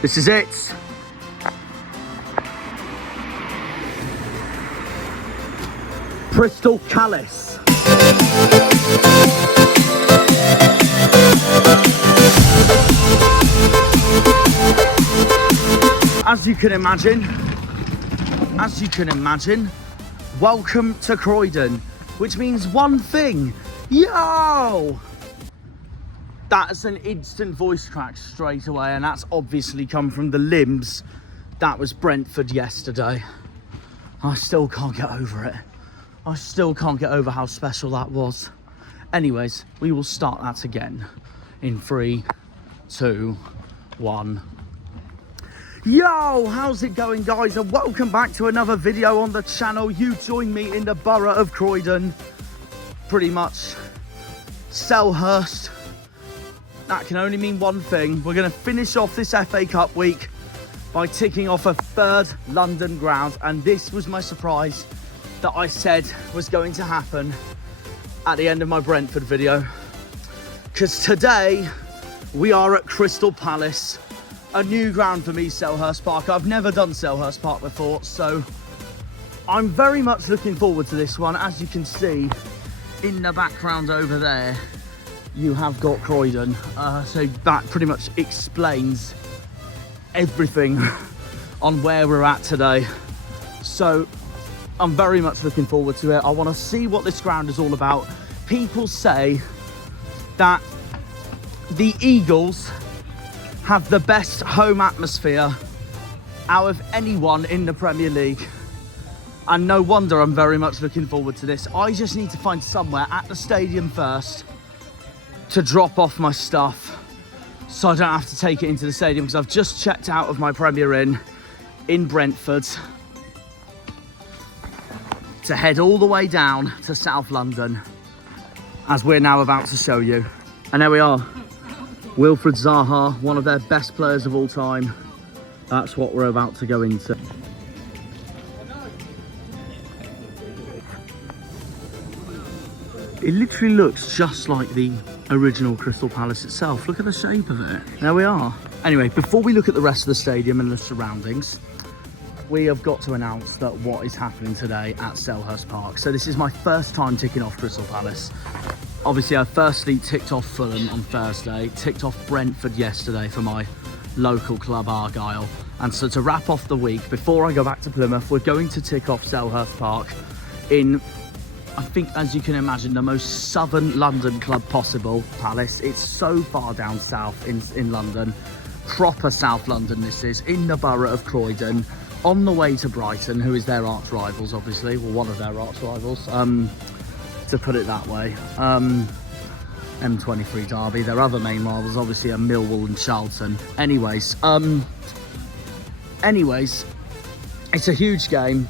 This is it. Crystal Palace. As you can imagine, welcome to Croydon, which means one thing. Yo! That's an instant voice crack straight away, and that's obviously come from the limbs. That was Brentford yesterday. I still can't get over it. I still can't get over how special that was. Anyways, we will start that again in 3, 2, 1. Yo, how's it going, guys? And welcome back to another video on the channel. You join me in the borough of Croydon. Pretty much Selhurst. That can only mean one thing. We're going to finish off this FA Cup week by ticking off a 3rd London ground. And this was my surprise that I said was going to happen at the end of my Brentford video. Because today we are at Crystal Palace. A new ground for me, Selhurst Park. I've never done Selhurst Park before, so I'm very much looking forward to this one. As you can see in the background over there, you have got Croydon. So that pretty much explains everything on where we're at today. So I'm very much looking forward to it. I want to see what this ground is all about. People say that the Eagles have the best home atmosphere out of anyone in the Premier League. And no wonder I'm very much looking forward to this. I just need to find somewhere at the stadium first to drop off my stuff so I don't have to take it into the stadium, because I've just checked out of my Premier Inn in Brentford to head all the way down to South London, as we're now about to show you. And there we are. Wilfried Zaha, one of their best players of all time. That's what we're about to go into. It literally looks just like the original Crystal Palace itself. Look at the shape of it. There we are. Anyway, before we look at the rest of the stadium and the surroundings, we have got to announce that what is happening today at Selhurst Park. So this is my first time ticking off Crystal Palace. Obviously, I firstly ticked off Fulham on Thursday, ticked off Brentford yesterday for my local club, Argyle. And so to wrap off the week, before I go back to Plymouth, we're going to tick off Selhurst Park in, I think, as you can imagine, the most southern London club possible, Palace. It's so far down south in London. Proper South London this is, in the borough of Croydon, on the way to Brighton, who is their arch rivals, obviously. Well, one of their arch rivals. To put it that way. M23 Derby. Their other main rivals obviously are Millwall and Charlton. Anyways, it's a huge game.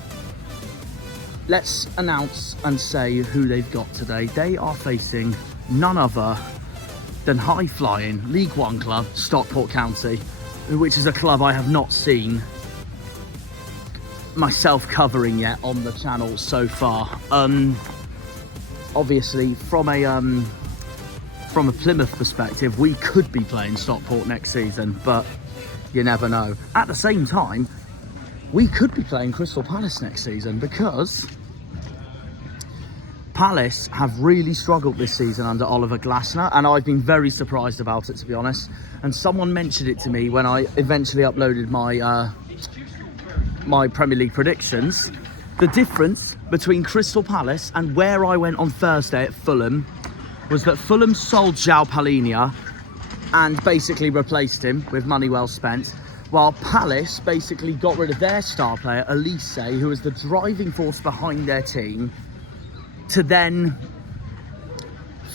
Let's announce and say who they've got today. They are facing none other than high-flying League One club Stockport County, which is a club I have not seen myself covering yet on the channel so far. Obviously, from a Plymouth perspective, we could be playing Stockport next season, but you never know. At the same time, we could be playing Crystal Palace next season, because Palace have really struggled this season under Oliver Glasner, and I've been very surprised about it, to be honest. And someone mentioned it to me when I eventually uploaded my my Premier League predictions. The difference between Crystal Palace and where I went on Thursday at Fulham was that Fulham sold João Palhinha and basically replaced him with money well spent, while Palace basically got rid of their star player, Elise, who was the driving force behind their team, to then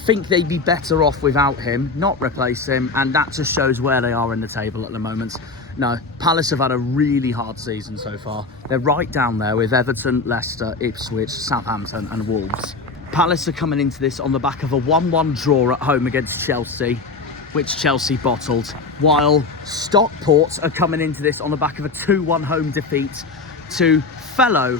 think they'd be better off without him, not replace him, and that just shows where they are in the table at the moment. No, Palace have had a really hard season so far. They're right down there with Everton, Leicester, Ipswich, Southampton and Wolves. Palace are coming into this on the back of a 1-1 draw at home against Chelsea, which Chelsea bottled, while Stockport are coming into this on the back of a 2-1 home defeat to fellow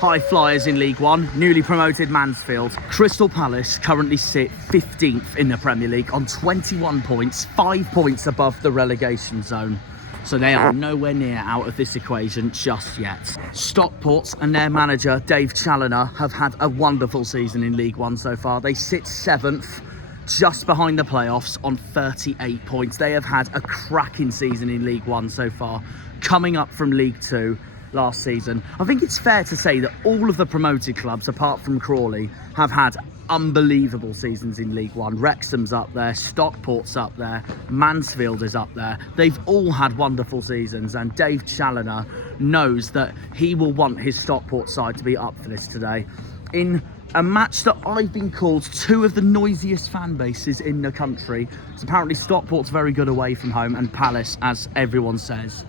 high flyers in League One, newly promoted Mansfield. Crystal Palace currently sit 15th in the Premier League on 21 points, 5 points above the relegation zone. So they are nowhere near out of this equation just yet. Stockport and their manager, Dave Challoner, have had a wonderful season in League One so far. They sit 7th, just behind the playoffs on 38 points. They have had a cracking season in League One so far, coming up from League Two last season. I think it's fair to say that all of the promoted clubs, apart from Crawley, have had unbelievable seasons in League One. Wrexham's up there, Stockport's up there, Mansfield is up there. They've all had wonderful seasons, and Dave Challoner knows that he will want his Stockport side to be up for this today. In a match that I've been called two of the noisiest fan bases in the country. So apparently Stockport's very good away from home, and Palace, as everyone says,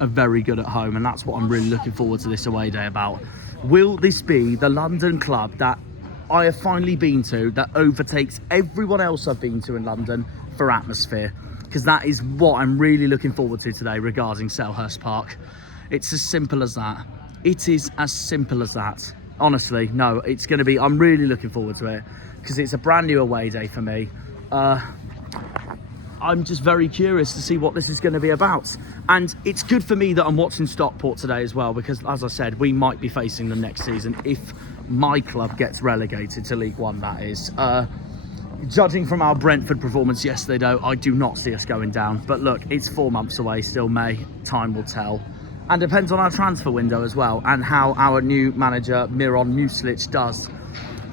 are very good at home, and that's what I'm really looking forward to this away day about. Will this be the London club that I have finally been to that overtakes everyone else I've been to in London for atmosphere? Because that is what I'm really looking forward to today regarding Selhurst Park. It's as simple as that. It is as simple as that. Honestly, no, it's going to be, I'm really looking forward to it because it's a brand new away day for me. I'm just very curious to see what this is going to be about. And it's good for me that I'm watching Stockport today as well, because as I said, we might be facing them next season if my club gets relegated to League One, that is. Judging from our Brentford performance yesterday, though, I do not see us going down. But look, it's 4 months away, still May, time will tell. And depends on our transfer window as well, and how our new manager, Miron Muslic, does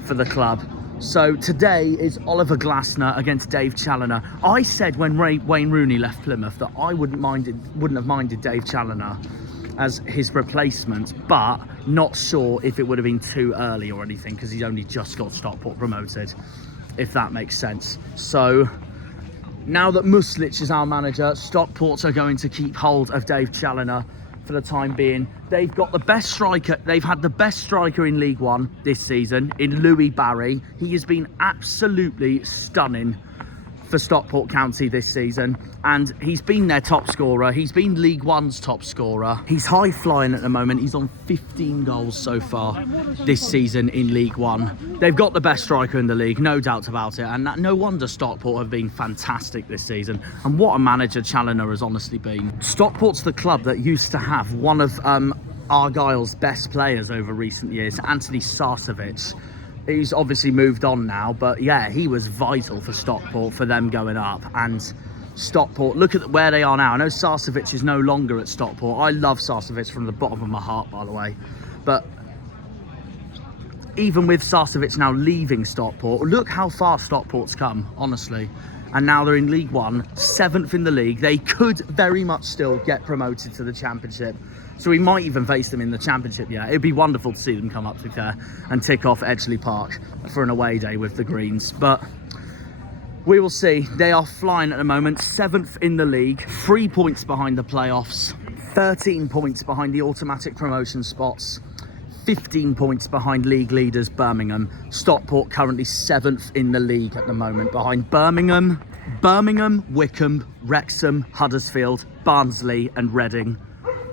for the club. So today is Oliver Glasner against Dave Challoner. I said when Wayne Rooney left Plymouth that I wouldn't have minded Dave Challoner as his replacement, but not sure if it would have been too early or anything, because he's only just got Stockport promoted, if that makes sense. So now that Muslic is our manager, Stockport are going to keep hold of Dave Challoner for the time being. They've got the best striker. They've had the best striker in League One this season in Louis Barry. He has been absolutely stunning for Stockport County this season, and he's been their top scorer. He's been League One's top scorer. He's high flying at the moment. He's on 15 goals so far this season in League One. They've got the best striker in the league, no doubt about it, and no wonder Stockport have been fantastic this season. And what a manager Challoner has honestly been. Stockport's the club that used to have one of Argyle's best players over recent years, Anthony Sarcevic. He's obviously moved on now, but yeah, he was vital for Stockport, for them going up. And Stockport, look at where they are now. I know Sarcevic is no longer at Stockport. I love Sarcevic from the bottom of my heart, by the way. But even with Sarcevic now leaving Stockport, look how far Stockport's come, honestly. And now they're in League One, 7th in the league. They could very much still get promoted to the Championship. So we might even face them in the Championship, yeah. It'd be wonderful to see them come up, to be fair, and tick off Edgeley Park for an away day with the Greens. But we will see. They are flying at the moment, 7th in the league, 3 points behind the playoffs, 13 points behind the automatic promotion spots, 15 points behind league leaders Birmingham. Stockport currently 7th in the league at the moment, behind Birmingham, Wycombe, Wrexham, Huddersfield, Barnsley and Reading.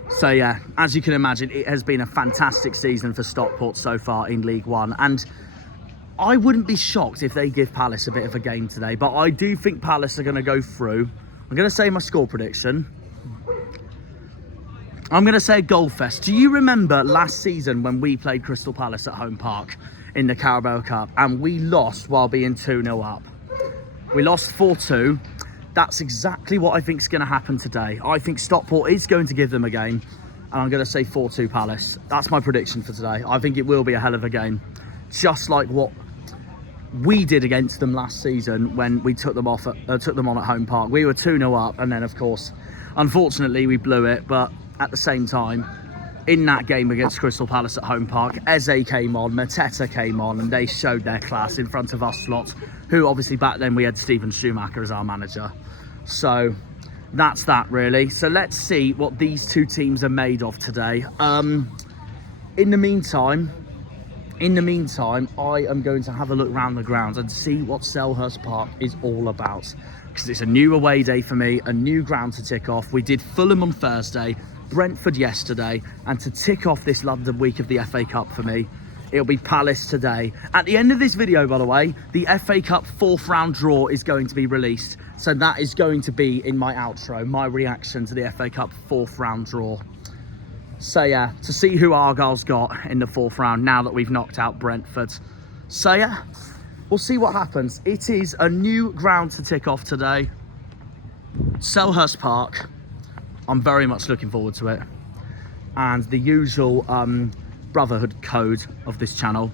So yeah, as you can imagine, it has been a fantastic season for Stockport so far in League One, and I wouldn't be shocked if they give Palace a bit of a game today, but I do think Palace are going to go through. I'm going to say my score prediction. I'm going to say a goal fest. Do you remember last season when we played Crystal Palace at Home Park in the Carabao Cup and we lost while being 2-0 up? We lost 4-2. That's exactly what I think is going to happen today. I think Stockport is going to give them a game, and I'm going to say 4-2 Palace. That's my prediction for today. I think it will be a hell of a game, just like what we did against them last season when we took them on at Home Park. We were 2-0 up, and then of course, unfortunately, we blew it. But at the same time, in that game against Crystal Palace at Home Park, Eze came on, Mateta came on, and they showed their class in front of us lot, who obviously back then we had Stephen Schumacher as our manager. So that's that really. So let's see what these two teams are made of today. In the meantime, I am going to have a look around the grounds and see what Selhurst Park is all about, because it's a new away day for me, a new ground to tick off. We did Fulham on Thursday, Brentford yesterday, and to tick off this London week of the FA Cup for me, it'll be Palace today. At the end of this video, by the way, the FA Cup 4th round draw is going to be released. So that is going to be in my outro, my reaction to the FA Cup 4th round draw. So yeah, to see who Argyle's got in the 4th round now that we've knocked out Brentford. So yeah, we'll see what happens. It is a new ground to tick off today. Selhurst Park. I'm very much looking forward to it. And the usual brotherhood code of this channel.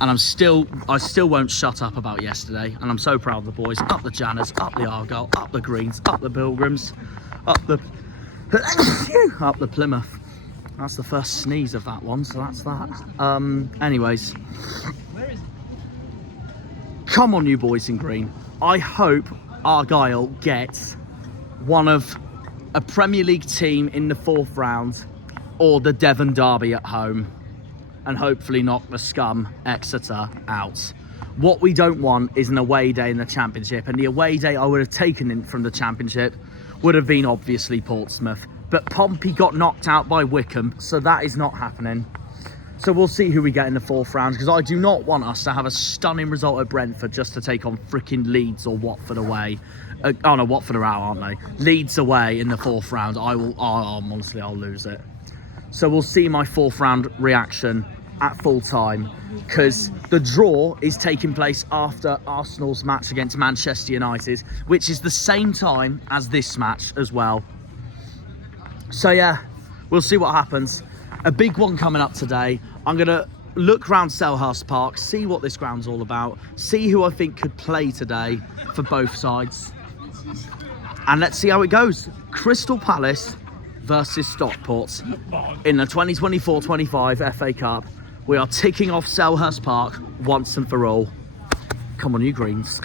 And I still won't shut up about yesterday. And I'm so proud of the boys. Up the Janners, up the Argyle, up the Greens, up the Pilgrims, up the up the Plymouth. That's the first sneeze of that one, so that's that. Anyways. Come on, you boys in green. I hope Argyle gets one of a Premier League team in the 4th round or the Devon Derby at home and hopefully knock the scum Exeter out. What we don't want is an away day in the Championship, and the away day I would have taken in from the Championship would have been obviously Portsmouth. But Pompey got knocked out by Wickham, so that is not happening. So we'll see who we get in the 4th round, because I do not want us to have a stunning result at Brentford just to take on freaking Leeds or Watford away. Oh no, Watford are out, aren't they? Leeds away in the 4th round. Honestly, I'll lose it. So we'll see my 4th round reaction at full time, because the draw is taking place after Arsenal's match against Manchester United, which is the same time as this match as well. So yeah, we'll see what happens. A big one coming up today. I'm going to look around Selhurst Park, see what this ground's all about, see who I think could play today for both sides. And let's see how it goes. Crystal Palace versus Stockport in the 2024-25 FA Cup. We are ticking off Selhurst Park once and for all. Come on, you Greens.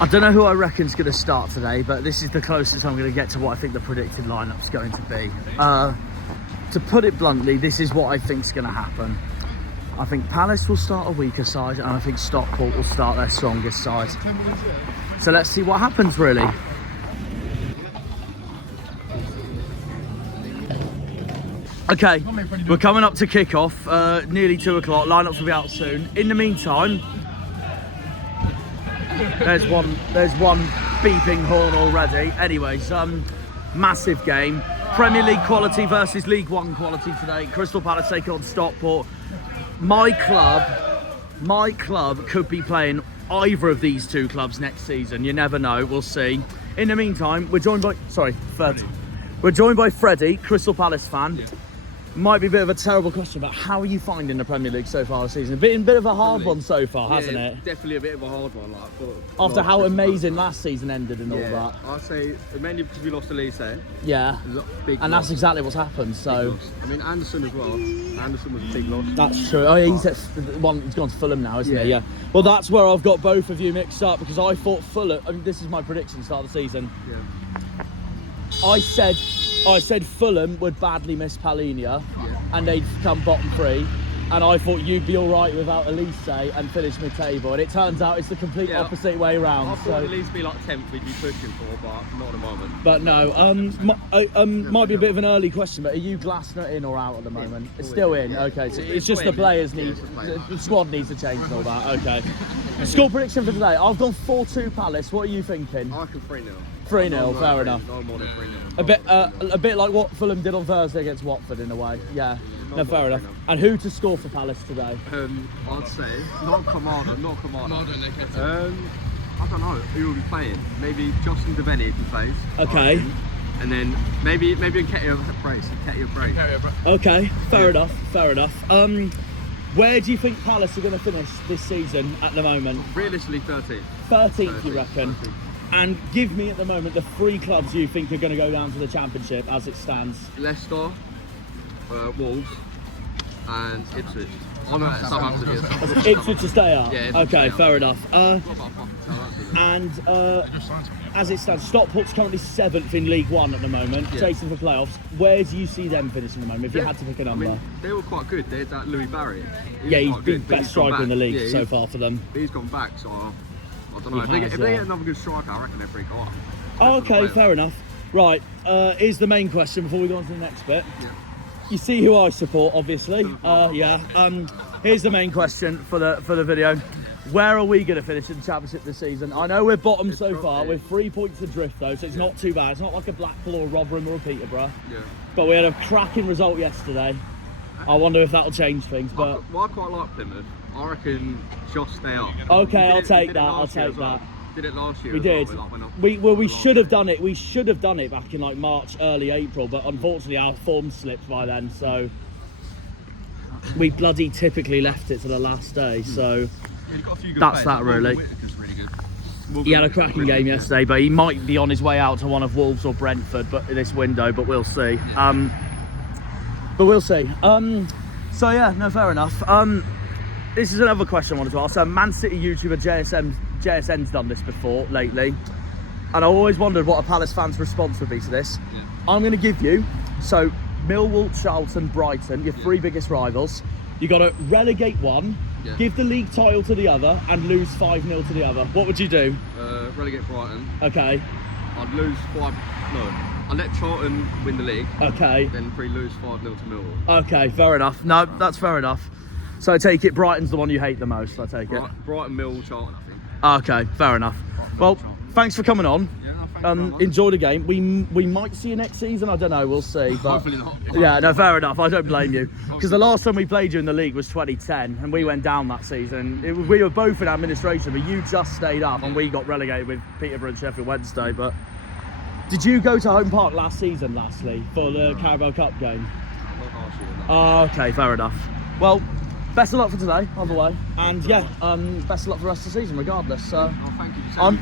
I don't know who I reckon's going to start today, but this is the closest I'm going to get to what I think the predicted lineup's going to be. To put it bluntly, this is what I think's going to happen. I think Palace will start a weaker side, and I think Stockport will start their strongest side. So let's see what happens, really. Okay, we're coming up to kick-off, nearly 2 o'clock. Lineups will be out soon. In the meantime, there's one beeping horn already. Anyways, massive game. Premier League quality versus League One quality today. Crystal Palace take on Stockport. My club could be playing either of these two clubs next season. You never know. We'll see. In the meantime, we're joined by we're joined by Freddie, Crystal Palace fan. Yeah. Might be a bit of a terrible question, but how are you finding the Premier League so far this season? Been a bit of a hard one so far, hasn't it? Definitely a bit of a hard one. After how amazing last season ended and all that. I'd say mainly because we lost to Leeds there. Yeah. And that's exactly what's happened. So. I mean, Anderson as well. Anderson was a big loss. That's true. Oh yeah, he's gone to Fulham now, isn't he? Yeah. Well, that's where I've got both of you mixed up, because I thought Fulham. I mean, this is my prediction start of the season. Yeah. I said Fulham would badly miss Palinia, and they'd come bottom 3, and I thought you'd be all right without Elise and finish mid-table, and it turns out it's the complete opposite way round. I thought Elise be like 10th we'd be pushing for, but not at the moment. But no, might be a bit of an early question, but are you Glasner in or out at the moment? It's still in. Yeah. Okay, so it's just the players need, the squad needs to change and all that. Okay. Score prediction for today. I've gone 4-2 Palace. What are you thinking? I reckon 3-0. 3-0, fair enough. No more than 3-0. A bit like what Fulham did on Thursday against Watford in a way. Yeah. No, fair enough. And who to score for Palace today? I'd say not Kamara. I don't know who will be playing. Maybe Justin Devaney if he plays. Okay. and then maybe a Ketia brace. Okay, fair enough. Where do you think Palace are going to finish this season at the moment? Realistically, 13th. 13th, you reckon? 13th. And give me at the moment the 3 clubs you think are going to go down to the Championship as it stands. Leicester, Wolves, and Ipswich. Oh no, Southampton is. Ipswich to stay up? Yeah, okay, fair enough. And as it stands, Stockport's currently 7th in League One at the moment, chasing for playoffs. Where do you see them finishing at the moment, if you had to pick a number? I mean, they were quite good. They had that Louis Barry. He's been best striker in the league so far for them. He's gone back, so I don't know. If they get another good striker, I reckon they'll break off. Oh, okay, fair enough. Right, here's the main question before we go on to the next bit. Yeah. You see who I support, obviously. Here's the main question for the video. Where are we going to finish in the Championship this season? I know we're bottom so far. We're 3 points adrift though, so it's not too bad. It's not like a Blackpool or Rotherham or a Peterborough. Yeah. But we had a cracking result yesterday. I wonder if that'll change things. But I quite like Plymouth. I reckon just stay up. Okay, I'll take that. Did it last year. We did. We should have done it. We should have done it back in like March, early April, but unfortunately our form slipped by then. So we bloody typically left it to the last day. So that's that really. He had a cracking game yesterday, but he might be on his way out to one of Wolves or Brentford, but this window. But we'll see. So yeah, no, fair enough. This is another question I wanted to ask. So Man City YouTuber JSN's done this before lately, and I always wondered what a Palace fan's response would be to this. I'm going to give you, so Millwall, Charlton, Brighton, your 3 biggest rivals. You got to relegate one, give the league title to the other, and lose 5-0 to the other. What would you do? Relegate Brighton. Okay. I'd lose 5. No, I'd let Charlton win the league. Okay. Then lose 5-0 to Millwall. Okay, fair enough. No, that's fair enough. So I take it Brighton's the one you hate the most. I take it. Brighton, Millwall, Charlton, I think. Okay, fair enough. Well, thanks for coming on. Enjoy the game. We might see you next season. I don't know. We'll see. But hopefully not. Yeah, no, fair enough. I don't blame you, because the last time we played you in the league was 2010, and we went down that season. We were both in administration, but you just stayed up, and we got relegated with Peterborough and Sheffield Wednesday. But did you go to Home Park last season, lastly, for the Carabao Cup game? Oh, okay, fair enough. Well, best of luck for today, on the way, and best of luck for the rest of the season, regardless. So, thank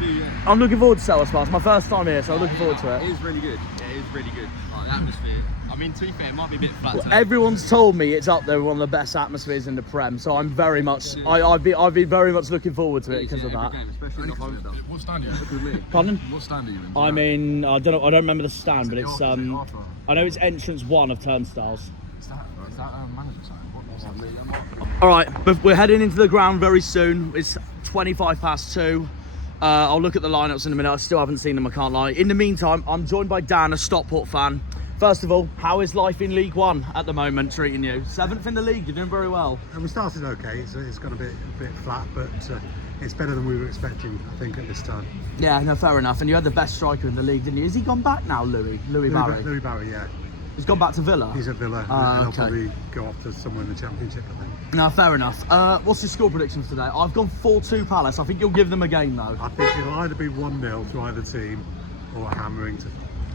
you. I'm looking forward to Selhurst Park. It's my first time here, so I'm looking forward to it. It is really good. Yeah, it is really good. Like, the atmosphere. I mean, to be fair, it might be a bit flat today. Everyone's told me it's up there with one of the best atmospheres in the Prem, so I'm very much, I've been very much looking forward to it because of that. Game, especially in the home stuff. What stand are you in? Pardon? What stand are you in? I'm in. I don't remember the stand, but it's I know it's entrance 1 of Turnstiles. Is that manager sign? All right, but we're heading into the ground very soon. It's 2:25. I'll look at the lineups in a minute. I still haven't seen them, I can't lie. In the meantime, I'm joined by Dan, a Stockport fan. First of all, how is life in League One at the moment treating you? 7th in the league, you're doing very well. We started okay, it's gone a bit flat, but it's better than we were expecting, I think, at this time. Yeah, no, fair enough. And you had the best striker in the league, didn't you? Has he gone back now, Louis Barry? Louis Barry, yeah. He's gone back to Villa? He's at Villa, and he'll probably go off to somewhere in the Championship, I think. No, fair enough. What's your score predictions today? I've gone 4-2 Palace. I think you'll give them a game, though. I think it'll either be 1-0 to either team, or hammering to,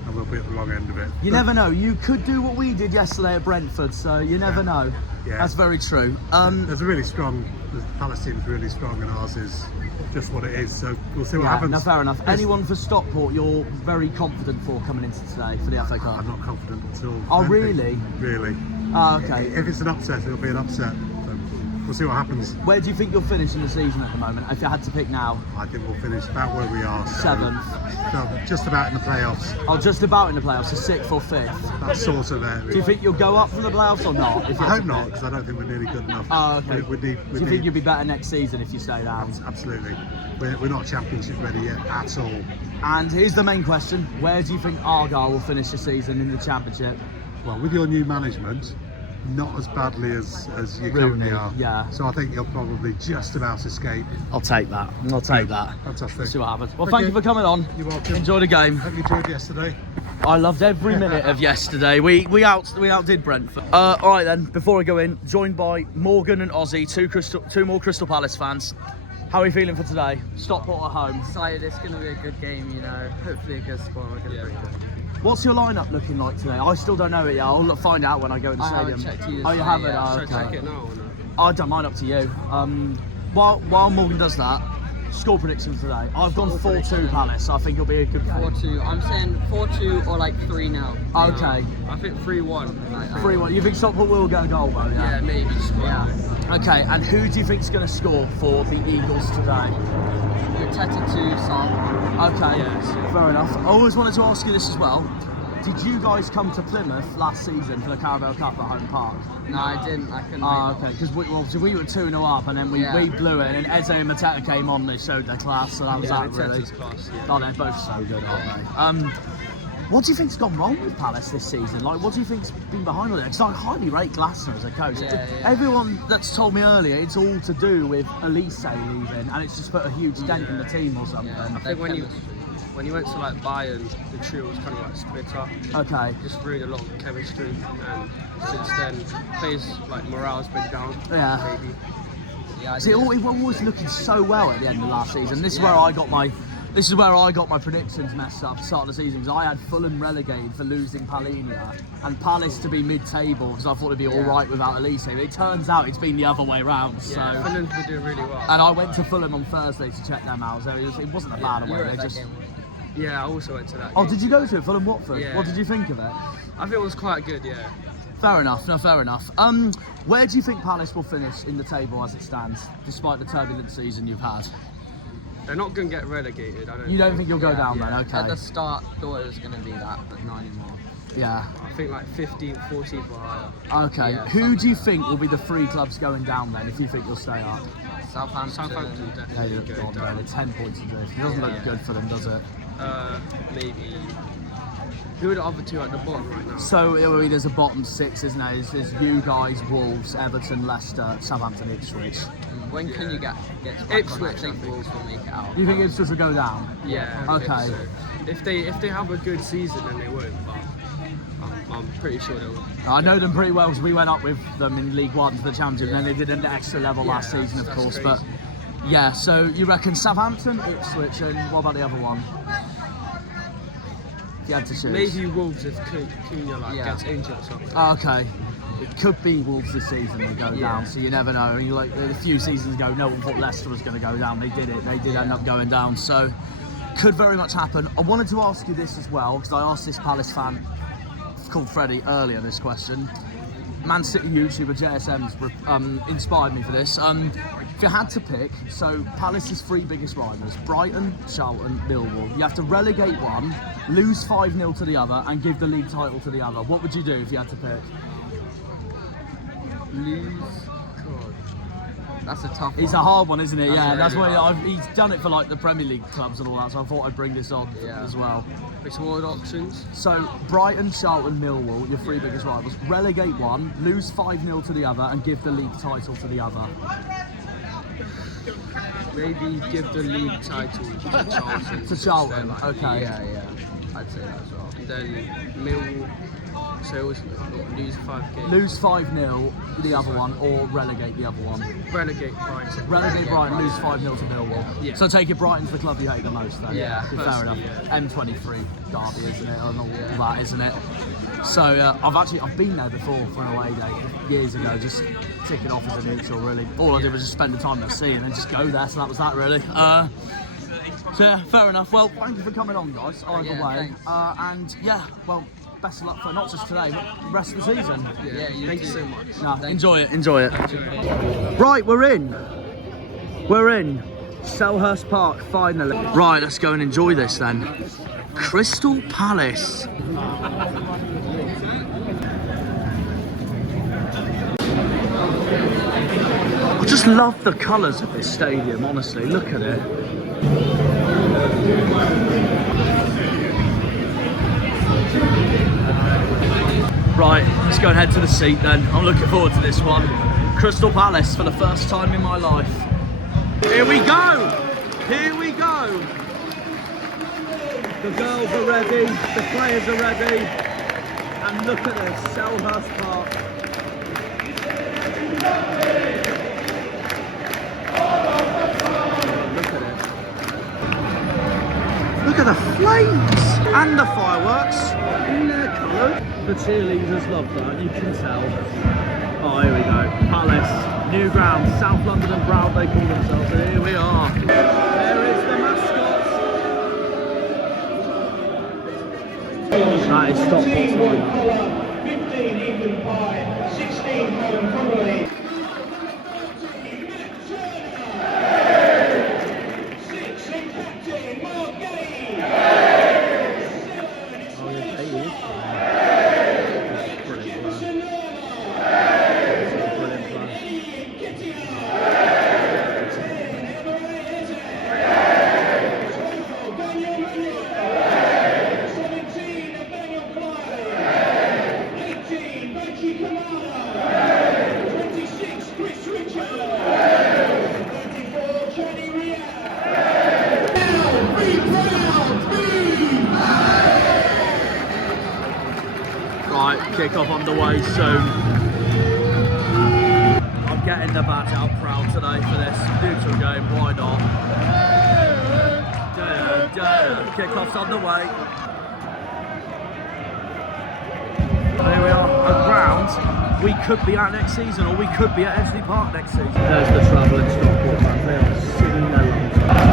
and we'll be at the wrong end of it. You never know. You could do what we did yesterday at Brentford, so you never know. Yeah. That's very true. There's a really strong, the Palace team's really strong, and ours is just what it is, so we'll see what happens. No, fair enough. Anyone for Stockport you're very confident for coming into today for the FA Cup? I'm not confident at all. Oh, really? Really. Oh, okay. If it's an upset, it'll be an upset. So we'll see what happens. Where do you think you'll finish in the season at the moment, if you had to pick now? I think we'll finish about where we are. 7th. So just about in the playoffs. Oh, just about in the playoffs, so 6th or 5th? That sort of area. Do you think you'll go up from the playoffs or not? I hope not, because I don't think we're nearly good enough. Oh, okay. Do you think you'll be better next season if you stay down? Absolutely. We're not Championship ready yet at all. And here's the main question. Where do you think Argyle will finish the season in the Championship? Well, with your new management, not as badly as you currently are. Yeah. So I think you'll probably just about escape. I'll take that. Fantastic. We'll see what happens. Well, thank you for coming on. You're welcome. Enjoy the game. Hope you enjoyed yesterday. I loved every minute of yesterday. We outdid Brentford. All right then. Before I go in, joined by Morgan and Ozzy, two more Crystal Palace fans. How are you feeling for today? Stockport at home. Excited. It's going to be a good game. You know, hopefully a good score. We're going to bring it. What's your lineup looking like today? I still don't know it yet. I'll find out when I go in the I stadium. haven't checked either Oh, you today, haven't? yeah. Oh, Should I check okay. it now or no? I don't mind, up to you. While Morgan does that, score predictions today. I've gone 4-2 Palace. I think it'll be a good game. 4-2. I'm saying 4-2 or like 3-0. Okay. I think 3-1. 3-1. You think Stockport will get a goal, though? Yeah, maybe. Just one. Yeah. Okay, and who do you think's going to score for the Eagles today? Teta 2, Salah. Okay, Yes. fair enough. I always wanted to ask you this as well. Did you guys come to Plymouth last season for the Carabao Cup at home park? No, I didn't. I couldn't. Okay, because we were 2-0 up and then we blew it, and Eze and Mateta came on, they showed their class, so that was that really. Class, yeah. Oh, they're both so good, aren't they? What do you think's gone wrong with Palace this season? Like, what do you think's been behind all that? Because I highly rate Glasner as a coach. Yeah. Everyone that's told me earlier, it's all to do with Elise leaving, and it's just put a huge dent in the team or something. Yeah. I think when you went to like Bayern, the trio was kind of like split up. Okay. Just really a lot of chemistry, and since then, players like morale's been down. Yeah. Maybe. Yeah, See, it was looking so well at the end of last season. This is where I got my predictions messed up at the start of the season, because I had Fulham relegated for losing Palhinha and Palace to be mid-table because I thought it'd be all right without Elise. It turns out it's been the other way round. So. Yeah, Finland were doing really well. And I went to Fulham on Thursday to check them out. So it wasn't a bad You were away. at that game. Yeah, I also went to that. Oh, game. did you go to it, Fulham Watford? Yeah. What did you think of it? I think it was quite good. Yeah. Fair enough. No, fair enough. Where do you think Palace will finish in the table as it stands, despite the turbulent season you've had? They're not going to get relegated. You don't think you'll go down then? At Okay. the start, thought it was going to be that, but not anymore. Yeah. I think like 15th, 14th or higher. Okay. Yeah, Who do you think will be the three clubs going down then, if you think you'll stay up? Southampton. Southampton They definitely look going gone, down. they're 10 points adrift. It doesn't look good for them, does it? Maybe. Who are the other two at the bottom right now? So there's a bottom six, isn't there? There's you guys, Wolves, Everton, Leicester, Southampton, Ipswich. When can you get back Ipswich, on? I think Wolves will make it out. You think Ipswich will go down? Yeah. I think Okay. so. If they have a good season, then they won't. But I'm pretty sure they will. I know them pretty well because we went up with them in League One to the Championship, and then they did an extra level last season, of that's course. crazy. But yeah, so you reckon Southampton, Ipswich, and what about the other one? If you had to choose. Maybe Wolves if Cunha gets injured or something. Oh, okay. It could be Wolves this season they go down, so you never know. I mean, like a few seasons ago, no one thought Leicester was going to go down. They did it. They did end up going down. So could very much happen. I wanted to ask you this as well, because I asked this Palace fan called Freddie earlier this question. Man City YouTuber JSM's inspired me for this. If you had to pick, so Palace's three biggest rivals, Brighton, Charlton, Millwall. You have to relegate one, lose 5-0 to the other, and give the league title to the other. What would you do if you had to pick? Lose. God. That's a tough one. It's a hard one, isn't it? That's Yeah, a that's really why hard he's done it for like the Premier League clubs and all that, so I thought I'd bring this on as well. Which more options? So, Brighton, Charlton, Millwall, your three biggest rivals. Relegate one, lose 5-0 to the other, and give the league title to the other. Maybe give the league title to Charlton. To Charlton, okay. Yeah. I'd say that as well. And then Millwall. So it was lose 5 games. Lose 5-0 the other one, or relegate the other one. Relegate Brighton. Relegate Brighton, lose 5-0 to Millwall. Yeah. So take it Brighton's the club you hate the most then? Yeah, Fair personally, enough. yeah. M23 derby, isn't it? And all that, isn't it? So I've been there before for an away day years ago, just ticking off as a neutral really. All I did was just spend the time at sea and then just go there, so that was that really. So yeah, fair enough. Well, thank you for coming on, guys. Either way. Thanks. And yeah, well, best of luck for not just today, but the rest of the season. Thank you so much. No, enjoy it. Right, we're in. Selhurst Park, finally. Right, let's go and enjoy this then. Crystal Palace. I just love the colours of this stadium, honestly. Look at it. Right, let's go and head to the seat then. I'm looking forward to this one. Crystal Palace for the first time in my life. Here we go! Here we go! The girls are ready, the players are ready. And look at this, Selhurst Park. Look at it. Look at the flames and the fireworks. The cheerleaders love that, you can tell. Oh, here we go. Palace, new ground, South London and proud they call themselves. And here we are. There is the mascot. That is Stockport County. 15 Ethan Pye, 16 Colin Connolly. 6 captain Mark Gay. Oh, yeah, he is. Kick-off on the way soon. I'm getting the badge out proud today for this beautiful game, why not? Kick-off's on the way. Here we are, a ground we could be at next season, or we could be at Edgeley Park next season. There's the travelling Stockport fans, they are singing their lungs out.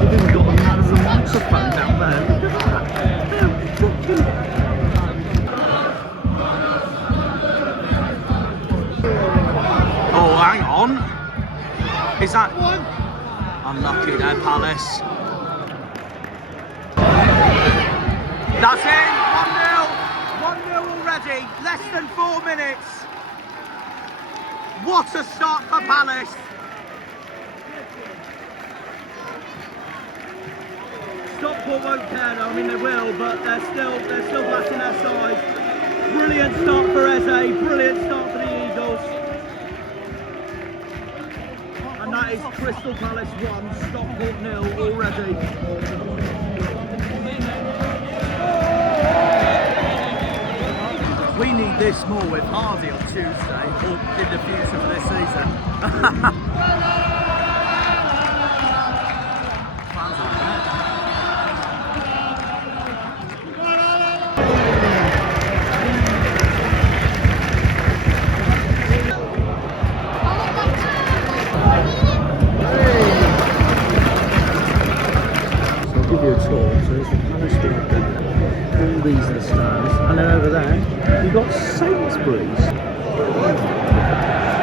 We've even got a man of the microphone down there, look at that. Oh, hang on. Is that one? Unlucky there, Palace. That's it. 1-0. 1-0 already. Less than 4 minutes. What a start for Palace. Stockport won't care though. I mean they will, but they're still backing their side. Brilliant start for Eze. Brilliant start for the Eagles. And that is Crystal Palace 1, Stockport 0 already. We need this more with Hardy on Tuesday, or in the future for this season. Give you a tour. So there's the Palace Park there. All these are the stands, and then over there you've got Sainsbury's.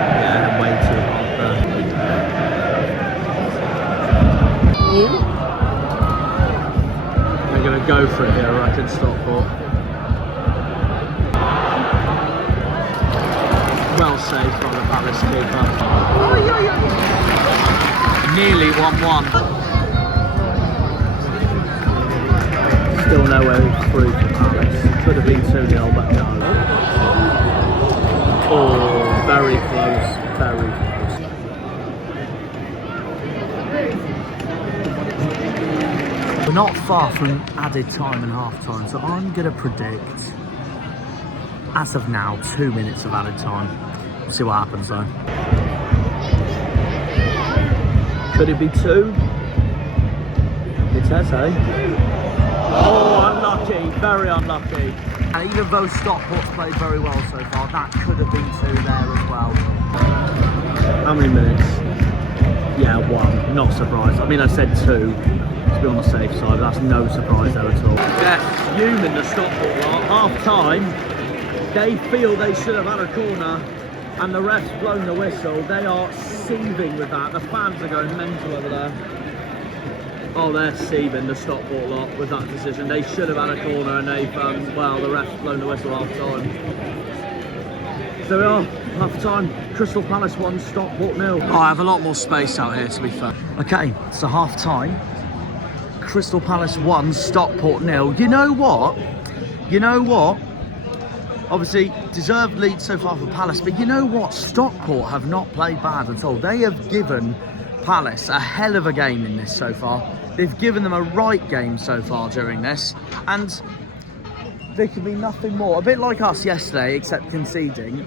Yeah, way too hot there. They're going to go for it here, I reckon, Stockport. Well saved by the Palace keeper. Nearly 1-1. Still nowhere through for Palace. Could have been 2-0, but no. Oh, very close, very close. We're not far from added time and half time, so I'm going to predict, as of now, 2 minutes of added time. We'll see what happens though. Could it be 2? It's Eze. Oh, unlucky, very unlucky. And even though Stockport's played very well so far, that could have been 2 there as well. How many minutes? Yeah, 1, not surprised. I mean, I said 2 to be on the safe side, but that's no surprise there at all. Yeah, fuming the Stockport lot. Half time, they feel they should have had a corner, and the ref's blown the whistle. They are seething with that. The fans are going mental over there. Oh, they're seething, the Stockport lot, with that decision. They should have had a corner, and they've, well, the ref's blown the whistle half time. So we are, half time. Crystal Palace 1, Stockport 0. Oh, I have a lot more space out here, to be fair. Okay, so half time. Crystal Palace 1, Stockport 0. You know what? You know what? Obviously, deserved lead so far for Palace, but you know what? Stockport have not played bad at all. They have given Palace a hell of a game in this so far. They've given them a right game so far during this, and there can be nothing more. A bit like us yesterday, except conceding.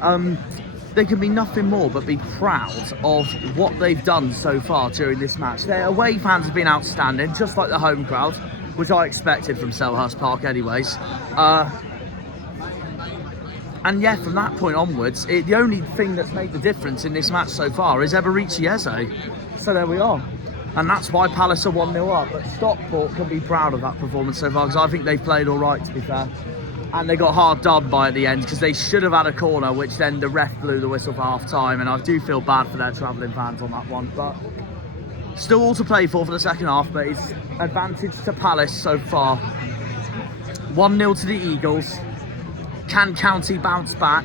There can be nothing more but be proud of what they've done so far during this match. Their away fans have been outstanding, just like the home crowd, which I expected from Selhurst Park anyways. And yeah, from that point onwards, the only thing that's made the difference in this match so far is Eberici Eze. So there we are. And that's why Palace are 1-0 up. But Stockport can be proud of that performance so far, because I think they've played all right, to be fair. And they got hard done by at the end, because they should have had a corner, which then the ref blew the whistle for half time. And I do feel bad for their travelling fans on that one. But still all to play for the second half, but it's advantage to Palace so far. 1-0 to the Eagles. Can County bounce back?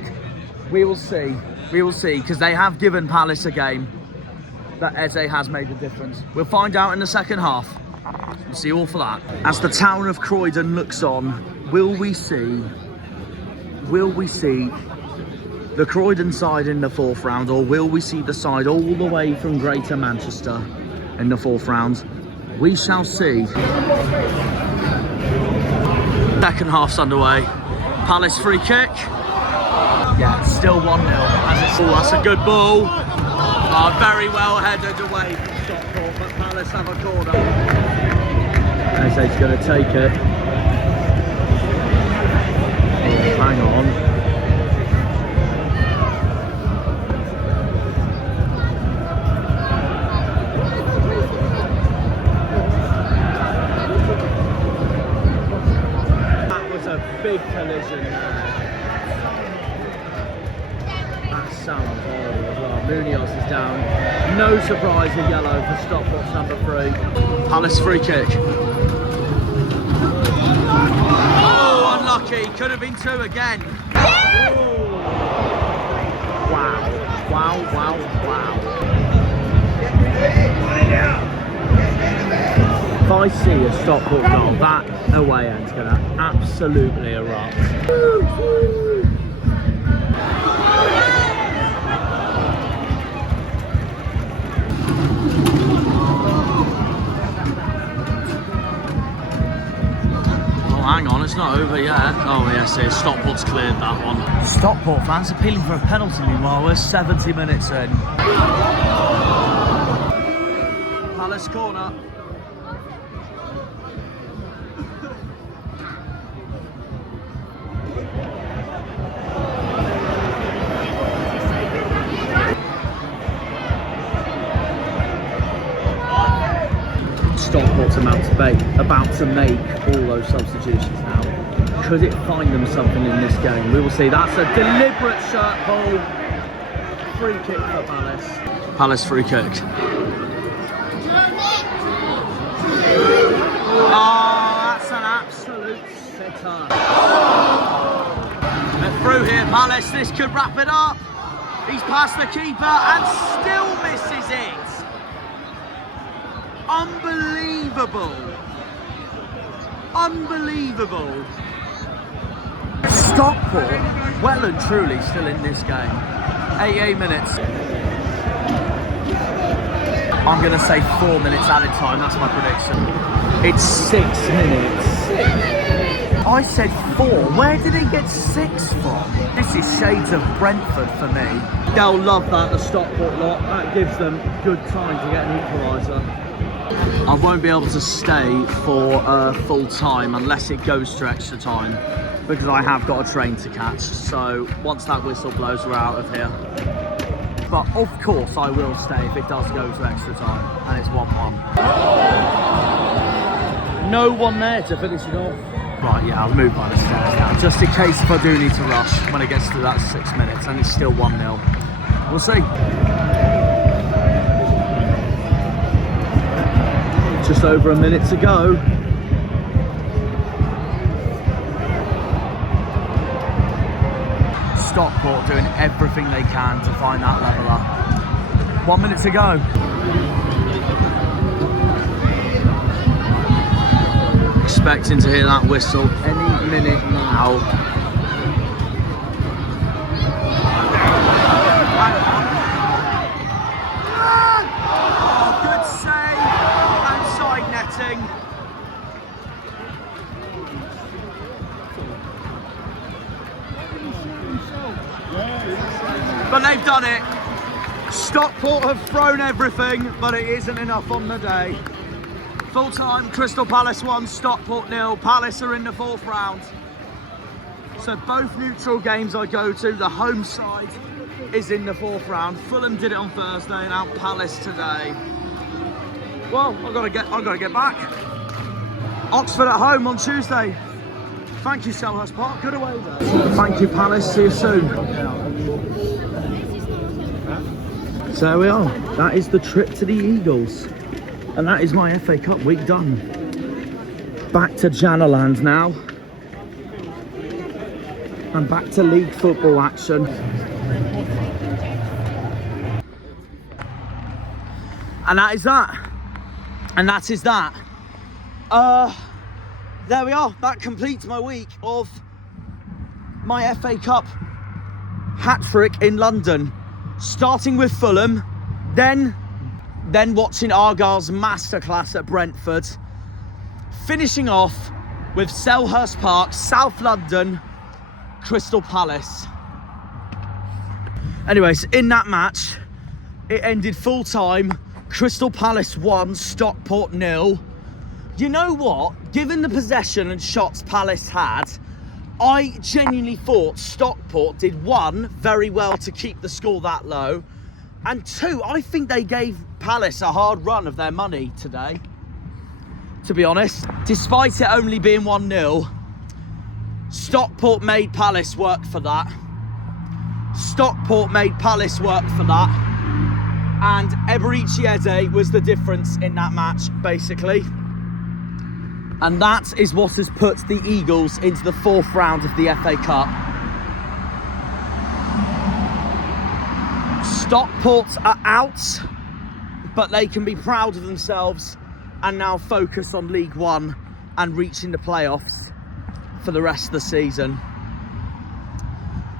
We will see. We will see, because they have given Palace a game that Eze has made the difference. We'll find out in the second half. We'll see you all for that. As the town of Croydon looks on, will we see the Croydon side in the fourth round, or will we see the side all the way from Greater Manchester in the fourth round? We shall see. Second half's underway. Palace free kick. Yeah, it's still 1-0. That's a good ball. Very well headed away from Stockport, but Palace have a corner. Eze's going to take it. Hang on. That was a big collision there. That sounds horrible as well. Munoz is down. No surprise, a yellow for Stockport's number 3. Palace free kick. Oh, unlucky. Could have been 2 again. Wow. Wow, wow, wow. If I see a Stockport goal, that away end's going to absolutely erupt. Hang on, it's not over yet. Oh yes, it is. Stockport's cleared that one. Stockport fans appealing for a penalty meanwhile. We're 70 minutes in. Palace corner. Stockport's about to make all those substitutions now. Could it find them something in this game? We will see. That's a deliberate shirt pull. Free kick for Palace. Palace free kick. Oh, that's an absolute sitter. They're through here, Palace. This could wrap it up. He's past the keeper and still misses it. Unbelievable. Unbelievable. Stockport, well and truly still in this game. 88 minutes. I'm going to say 4 minutes added time, that's my prediction. It's 6 minutes. I said 4. Where did he get 6 from? This is shades of Brentford for me. They'll love that, the Stockport lot. That gives them good time to get an equaliser. I won't be able to stay for full time unless it goes to extra time, because I have got a train to catch. So once that whistle blows, we're out of here. But of course I will stay if it does go to extra time, and it's 1-1. No one there to finish it off. Right, yeah, I'll move by the stairs now, just in case if I do need to rush when it gets to that 6 minutes, and it's still 1-0. We'll see. Just over a minute to go. Stockport doing everything they can to find that leveller. 1 minute to go. Expecting to hear that whistle any minute now. Oh, good save and side netting. But they've done it. Stockport have thrown everything, but it isn't enough on the day. Full time, Crystal Palace 1, Stockport 0. Palace are in the fourth round. So both neutral games I go to, the home side is in the 4th round. Fulham did it on Thursday and out Palace today. Well, I gotta get back. Oxford at home on Tuesday. Thank you, Selhurst Park. Good away there. Thank you, Palace. See you soon. So there we are. That is the trip to the Eagles. And that is my FA Cup week done. Back to Jannerland now. And back to league football action. And that is that. And that is that. There we are. That completes my week of my FA Cup hat-trick in London. Starting with Fulham, then watching Argyle's masterclass at Brentford. Finishing off with Selhurst Park, South London, Crystal Palace. Anyways, in that match, it ended full time. Crystal Palace 1, Stockport 0. You know what? Given the possession and shots Palace had, I genuinely thought Stockport did 1, very well to keep the score that low, and 2, I think they gave Palace a hard run of their money today, to be honest. Despite it only being 1-0, Stockport made Palace work for that. Stockport made Palace work for that. And Eberici Eze was the difference in that match, basically. And that is what has put the Eagles into the 4th round of the FA Cup. Stockport are out, but they can be proud of themselves and now focus on League One and reaching the playoffs for the rest of the season.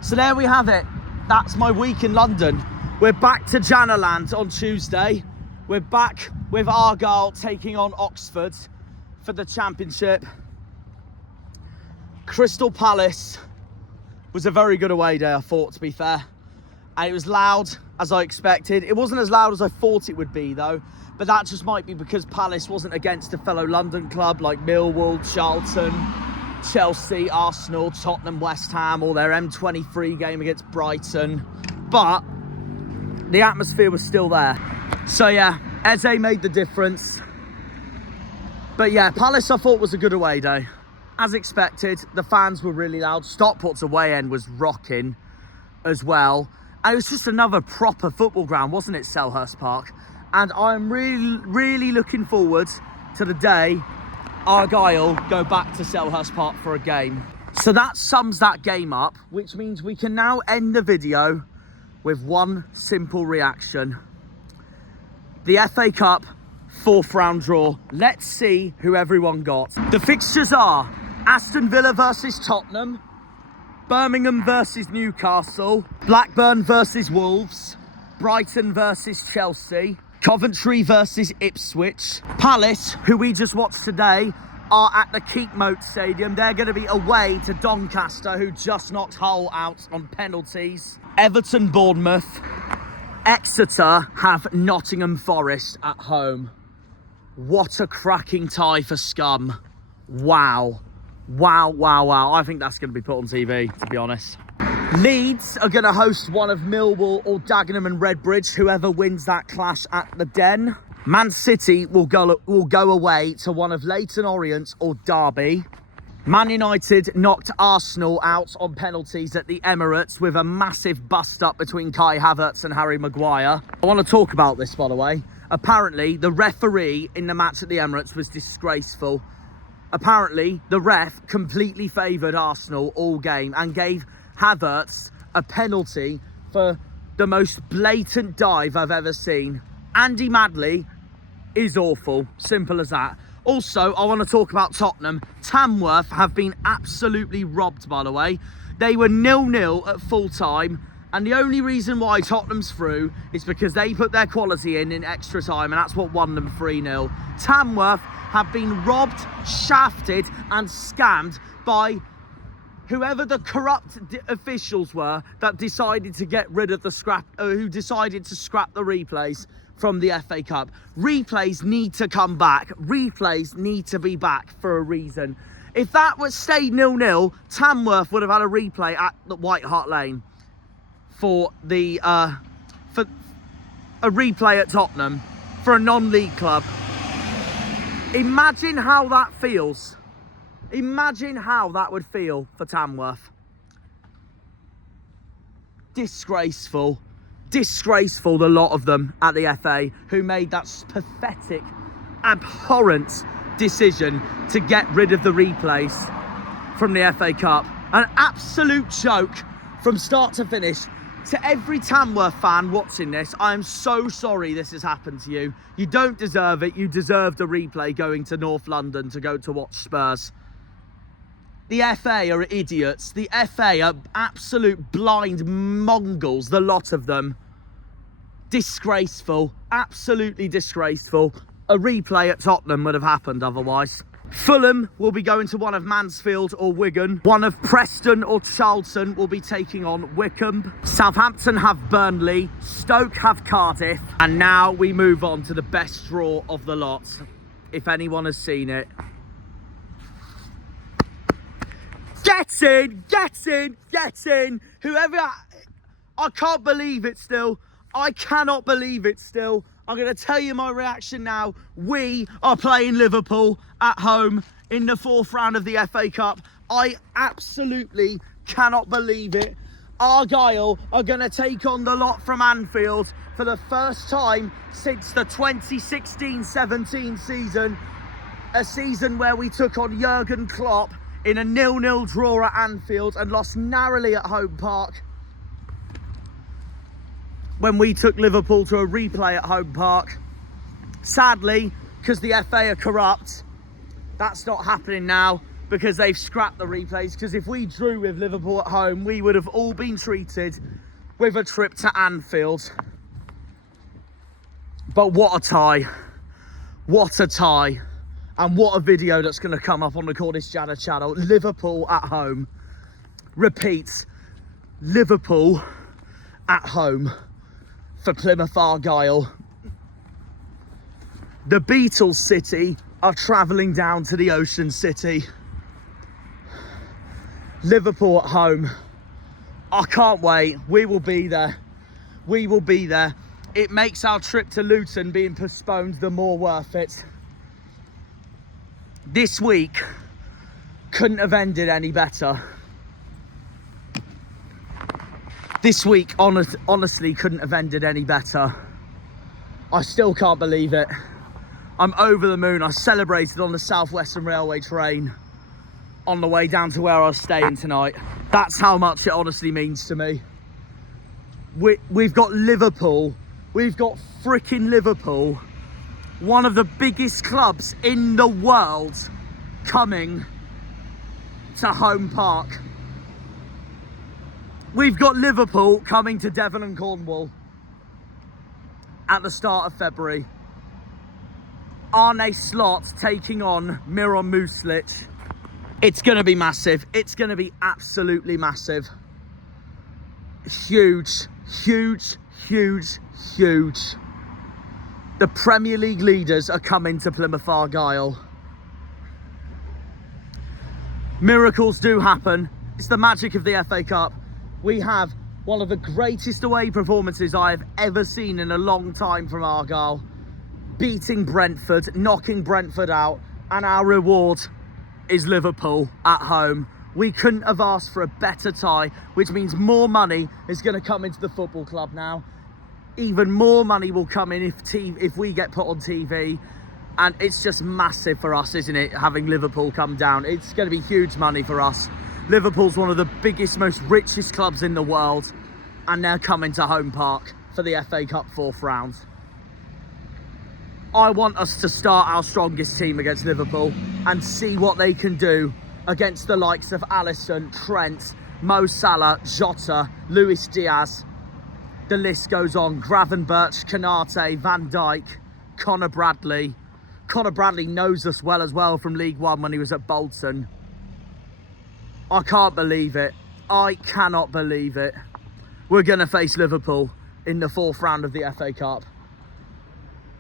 So there we have it. That's my week in London. We're back to Jannerland on Tuesday. We're back with Argyle taking on Oxford for the championship. Crystal Palace was a very good away day, I thought, to be fair. And it was loud, as I expected. It wasn't as loud as I thought it would be, though. But that just might be because Palace wasn't against a fellow London club like Millwall, Charlton, Chelsea, Arsenal, Tottenham, West Ham, or their M23 game against Brighton. But the atmosphere was still there. So yeah, Eze made the difference. But yeah, Palace I thought was a good away day. As expected, the fans were really loud. Stockport's away end was rocking as well. And it was just another proper football ground, wasn't it, Selhurst Park? And I'm really looking forward to the day Argyle go back to Selhurst Park for a game. So that sums that game up, which means we can now end the video with one simple reaction. The FA Cup 4th round draw. Let's see who everyone got. The fixtures are Aston Villa versus Tottenham, Birmingham versus Newcastle, Blackburn versus Wolves, Brighton versus Chelsea, Coventry versus Ipswich. Palace, who we just watched today, are at the Keep Moat Stadium. They're going to be away to Doncaster, who just knocked Hull out on penalties. Everton, Bournemouth. Exeter have Nottingham Forest at home. What a cracking tie for Scum. Wow. Wow. I think that's going to be put on TV, to be honest. Leeds are going to host one of Millwall or Dagenham and Redbridge, whoever wins that clash at the Den. Man City will go away to one of Leyton Orient or Derby. Man United knocked Arsenal out on penalties at the Emirates with a massive bust-up between Kai Havertz and Harry Maguire. I want to talk about this, by the way. Apparently, the referee in the match at the Emirates was disgraceful. Apparently, the ref completely favoured Arsenal all game and gave Havertz a penalty for the most blatant dive I've ever seen. Andy Madley is awful, simple as that. Also, I want to talk about Tottenham. Tamworth have been absolutely robbed, by the way. They were 0-0 at full time, and the only reason why Tottenham's through is because they put their quality in extra time, and that's what won them 3-0. Tamworth have been robbed, shafted, and scammed by whoever the corrupt officials were that decided to get rid of the who decided to scrap the replays from the FA Cup. Replays need to come back. Replays need to be back for a reason. If that was stayed 0-0, Tamworth would have had a replay at the White Hart Lane for the for a replay at Tottenham for a non-league club. Imagine how that feels. Imagine how that would feel for Tamworth. Disgraceful. Disgraceful, the lot of them at the FA who made that pathetic, abhorrent decision to get rid of the replays from the FA Cup. An absolute joke from start to finish. To every Tamworth fan watching this, I am so sorry this has happened to you. You don't deserve it. You deserved a replay going to North London to go to watch Spurs. The FA are idiots. The FA are absolute blind Mongols, the lot of them. Disgraceful. Absolutely disgraceful. A replay at Tottenham would have happened otherwise. Fulham will be going to one of Mansfield or Wigan. One of Preston or Charlton will be taking on Wycombe. Southampton have Burnley. Stoke have Cardiff. And now we move on to the best draw of the lot, if anyone has seen it. Get in, get in, get in. Whoever, I can't believe it still. I cannot believe it still. I'm going to tell you my reaction now. We are playing Liverpool at home in the 4th round of the FA Cup. I absolutely cannot believe it. Argyle are going to take on the lot from Anfield for the first time since the 2016-17 season. A season where we took on Jurgen Klopp in a 0-0 draw at Anfield and lost narrowly at Home Park. When we took Liverpool to a replay at Home Park. Sadly, because the FA are corrupt, that's not happening now because they've scrapped the replays. Because if we drew with Liverpool at home, we would have all been treated with a trip to Anfield. But what a tie. What a tie. And what a video that's going to come up on the Cornish Janner channel. Liverpool at home. Repeats. Liverpool at home for Plymouth Argyle. The Beatles City are travelling down to the Ocean City. Liverpool at home. I can't wait. We will be there. We will be there. It makes our trip to Luton being postponed the more worth it. This week couldn't have ended any better. This week honestly couldn't have ended any better. I still can't believe it. I'm over the moon. I celebrated on the South Western Railway train on the way down to where I was staying tonight. That's how much it honestly means to me. We've got Liverpool. We've got freaking Liverpool. One of the biggest clubs in the world coming to Home Park. We've got Liverpool coming to Devon and Cornwall at the start of February. Arne Slot taking on Miron Muslic. It's going to be massive. It's going to be absolutely massive. Huge, huge, huge, huge. The Premier League leaders are coming to Plymouth Argyle. Miracles do happen. It's the magic of the FA Cup. We have one of the greatest away performances I have ever seen in a long time from Argyle. Beating Brentford, knocking Brentford out, and our reward is Liverpool at home. We couldn't have asked for a better tie, which means more money is going to come into the football club now. Even more money will come in if we get put on TV. And it's just massive for us, isn't it, having Liverpool come down. It's going to be huge money for us. Liverpool's one of the biggest, most richest clubs in the world. And they're coming to Home Park for the FA Cup 4th round. I want us to start our strongest team against Liverpool and see what they can do against the likes of Alisson, Trent, Mo Salah, Jota, Luis Diaz. The list goes on. Gravenberch, Konate, Van Dijk, Conor Bradley. Conor Bradley knows us well as well from League One when he was at Bolton. I can't believe it. I cannot believe it. We're going to face Liverpool in the 4th round of the FA Cup.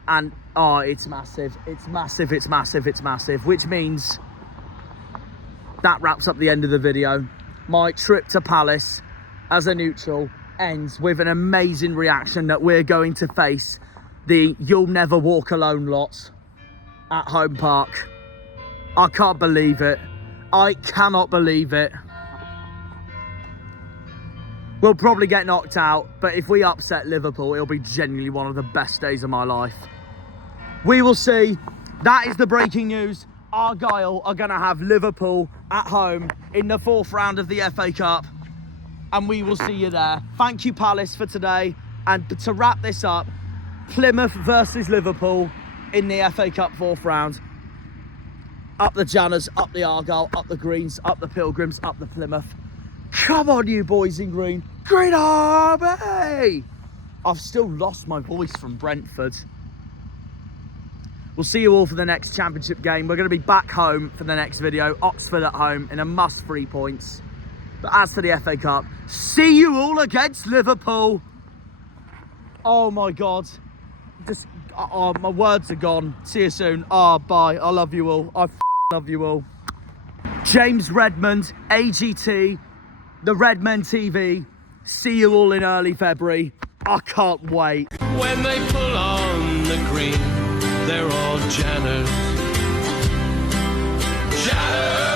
And, oh, it's massive. It's massive, it's massive, it's massive. Which means that wraps up the end of the video. My trip to Palace as a neutral ends with an amazing reaction that we're going to face the You'll Never Walk Alone lot at Home Park. I can't believe it. I cannot believe it. We'll probably get knocked out, but if we upset Liverpool, it'll be genuinely one of the best days of my life. We will see. That is the breaking news. Argyle are going to have Liverpool at home in the 4th round of the FA Cup, and we will see you there. Thank you, Palace, for today. And to wrap this up, Plymouth versus Liverpool in the FA Cup 4th round. Up the Janners, up the Argyle, up the Greens, up the Pilgrims, up the Plymouth. Come on, you boys in green. Green Army! I've still lost my voice from Brentford. We'll see you all for the next championship game. We're going to be back home for the next video. Oxford at home in a must 3 points. But as for the FA Cup, see you all against Liverpool. Oh my God. Just, my words are gone. See you soon. Bye. I love you all. I love you all. James Redmond, AGT, the Redmen TV. See you all in early February. I can't wait. When they pull on the green, they're all Janners. Janners!